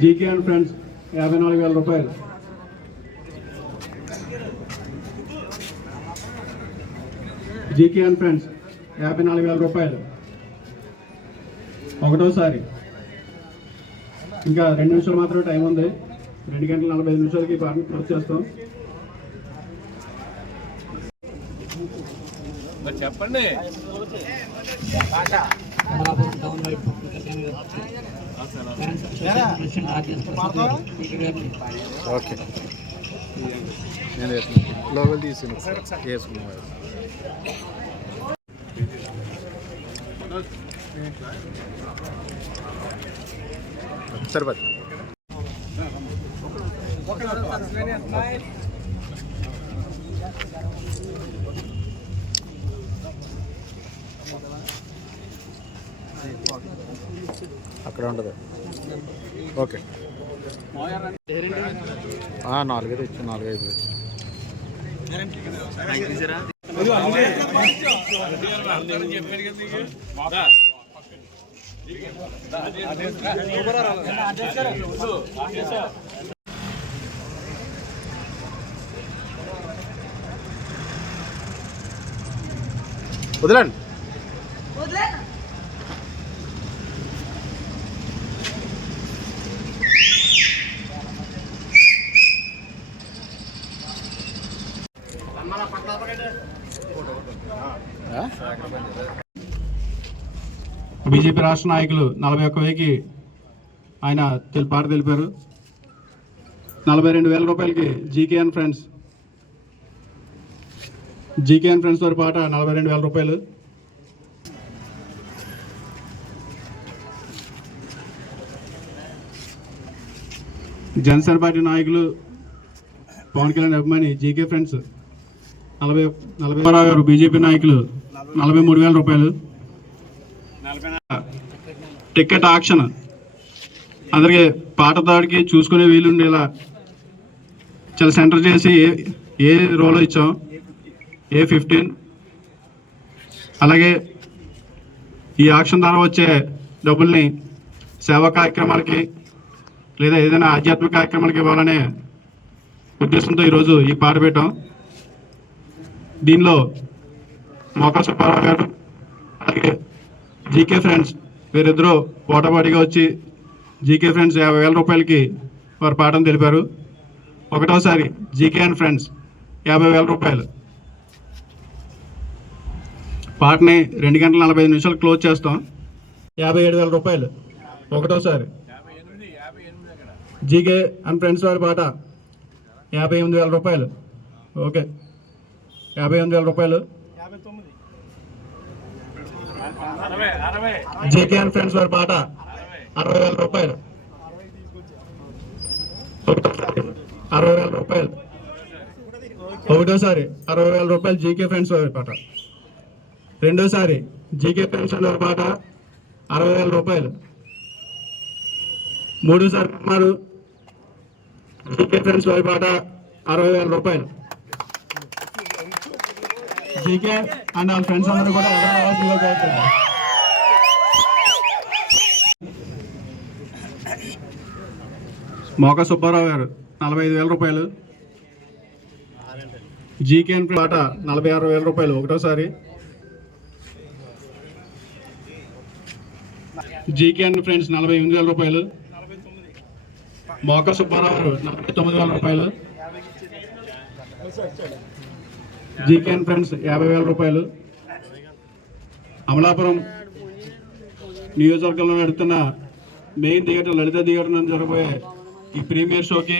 GK and friends 54,000 రూపాయలు. GK and friends 54,000 రూపాయలు. ఒకటోసారి. ఇంకా 2 నిమిషాలు మాత్రమే టైం ఉంది. 2 గంటల 45 నిమిషాలకి వచ్చేస్తాం. చెప్పండి. ఓకే, నేను లోపల తీసుకున్నాను. సరిపోతుంది. అక్కడ ఉండదు. ఓకే, 4 తెచ్చు, 4-5 వదలండి. బీజేపీ రాష్ట్ర నాయకులు 41,000కి ఆయన పాట తెలిపారు. 42,000 రూపాయలకి జీకే అండ్ ఫ్రెండ్స్ వారి పాట 42,000 రూపాయలు. జనసేన పార్టీ నాయకులు పవన్ కళ్యాణ్ అభిమాని జీకే ఫ్రెండ్స్ 40 గారు. బీజేపీ నాయకులు 43,000 రూపాయలు. టికెట్ ఆక్షన్ అందరికి పాట దాడికి చూసుకునే వీలుండేలా చాలా సెంటర్ చేసి ఏ రోల్ ఇచ్చాం, A15. అలాగే ఈ ఆక్షన్ ద్వారా వచ్చే డబ్బుల్ని సేవా కార్యక్రమాలకి లేదా ఏదైనా ఆధ్యాత్మిక కార్యక్రమాలకి ఇవ్వాలనే ఉద్దేశంతో ఈరోజు ఈ పాట పెట్టాం. దీనిలో మోకా సుబ్బారావు గారు అలాగే జీకే ఫ్రెండ్స్ వీరిద్దరూ పోటాపోటీగా వచ్చి జీకే ఫ్రెండ్స్ 50,000 రూపాయలకి వారి పాఠం తెలిపారు. ఒకటోసారి జీకే అండ్ ఫ్రెండ్స్ 50,000 రూపాయలు. పాటని 2 గంటల 45 నిమిషాలు క్లోజ్ చేస్తాం. 57,000 రూపాయలు. ఒకటోసారి జీకే అండ్ ఫ్రెండ్స్ వారి పాట 58,000 రూపాయలు. ఓకే, 58,000 రూపాయలు. జేకే అండ్ ఫ్రెండ్స్ వారి పాట 60,000 రూపాయలు. 60,000 రూపాయలు. ఒకటోసారి 60,000 రూపాయలు జీకే ఫ్రెండ్స్ వారి పాట. రెండోసారి జీకే ఫ్రెండ్స్ వారి పాట 60,000 రూపాయలు. మూడోసారి సుమారు జీకే ఫ్రెండ్స్ వారి పాట 60,000 రూపాయలు. జీకే అండ్ వాళ్ళ ఫ్రెండ్స్ అందరూ కూడా మోకా సుబ్బారావు గారు 45,000 రూపాయలు. జీకే అండ్ పాట 46,000 రూపాయలు. ఒకటోసారి జీకే అండ్ ఫ్రెండ్స్ 48,000 రూపాయలు. మోకా సుబ్బారావు గారు 49,000 రూపాయలు. జీకే అండ్ ఫ్రెండ్స్ 50,000 రూపాయలు. అమలాపురం నియోజకవర్గంలో నడుస్తున్న మెయిన్ థియేటర్ లలిత థియేటర్ నుంచి జరగబోయే ఈ ప్రీమియర్ షోకి